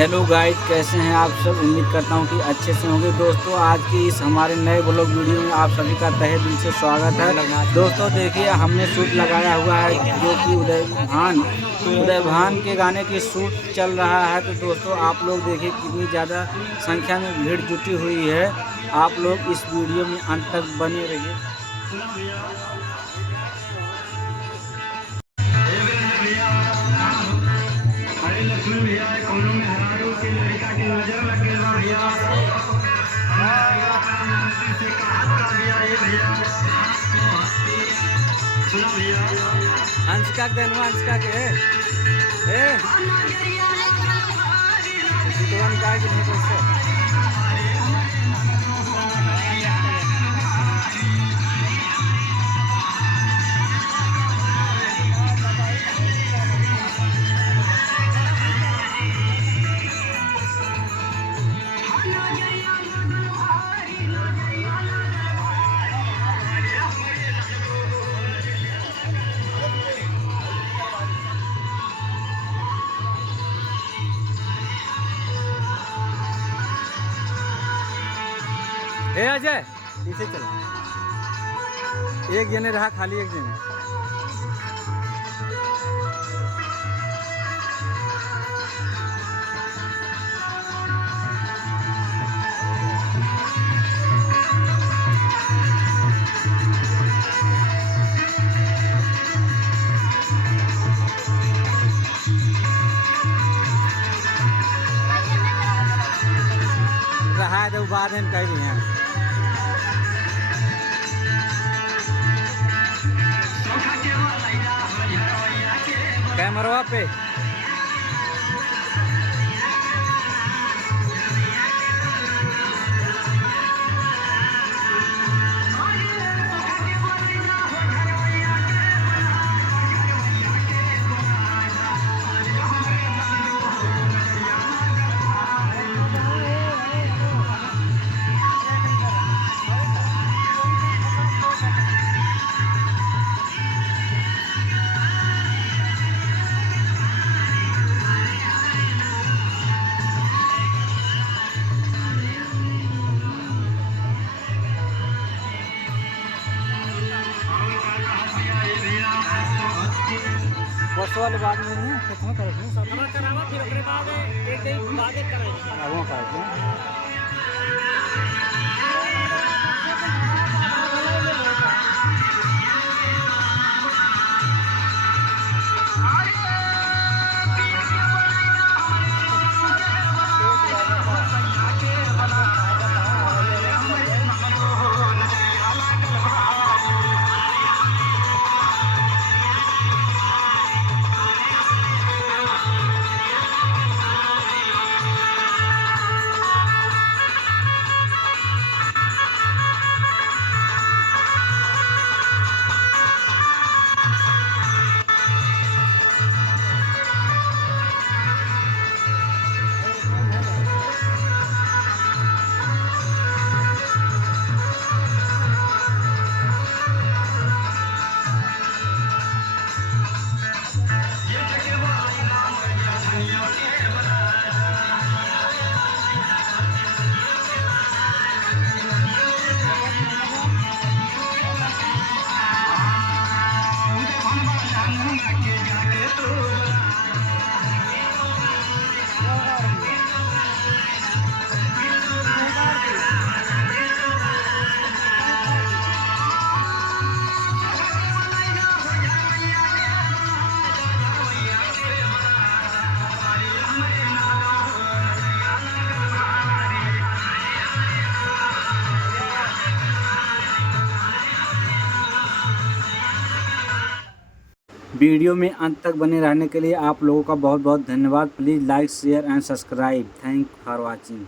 Hello guys, कैसे हैं आप सब। उम्मीद करता हूं कि अच्छे से होंगे। दोस्तों, आज की इस हमारे नए ब्लॉग वीडियो में आप सभी का तहे दिल से स्वागत है। दोस्तों देखिए, हमने शूट लगाया हुआ है जो कि उदय भान के गाने की शूट चल रहा है। तो दोस्तों, आप लोग देखिए कितनी ज़्यादा संख्या में भीड़ जुटी हुई है। आप लोग इस वीडियो में अंत तक बने रहिए। अंशिका देनवा अंशिका के ए तो निकाल के नहीं कैसे ए अजय पीछे चलो। एक जने रहा खाली, एक जने रहा है तो बाद में कह रही हैं। कैमरा पे बस वाले बात में नहीं है। कितना करेंगे करावा फिर ओकरे बाद एक दिन बाद कराएंगे वो कराएंगे। वीडियो में अंत तक बने रहने के लिए आप लोगों का बहुत बहुत धन्यवाद। Please like, share and subscribe. Thank for watching.